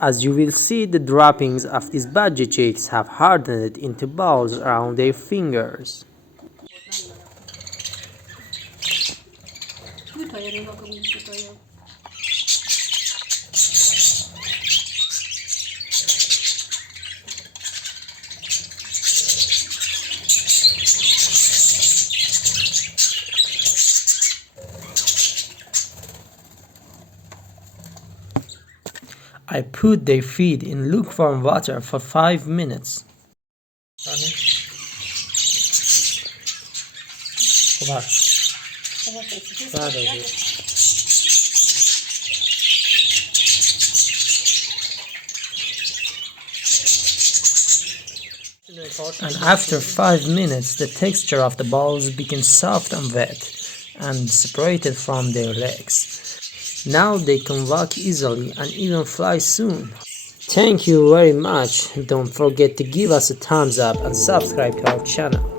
As you will see, the droppings of these budgie chicks have hardened into balls around their fingers. I put their feet in lukewarm water for 5 minutes. And after 5 minutes, the texture of the balls became soft and wet and separated from their legs. Now they can walk easily and even fly soon. Thank you very much. Don't forget to give us a thumbs up and subscribe to our channel.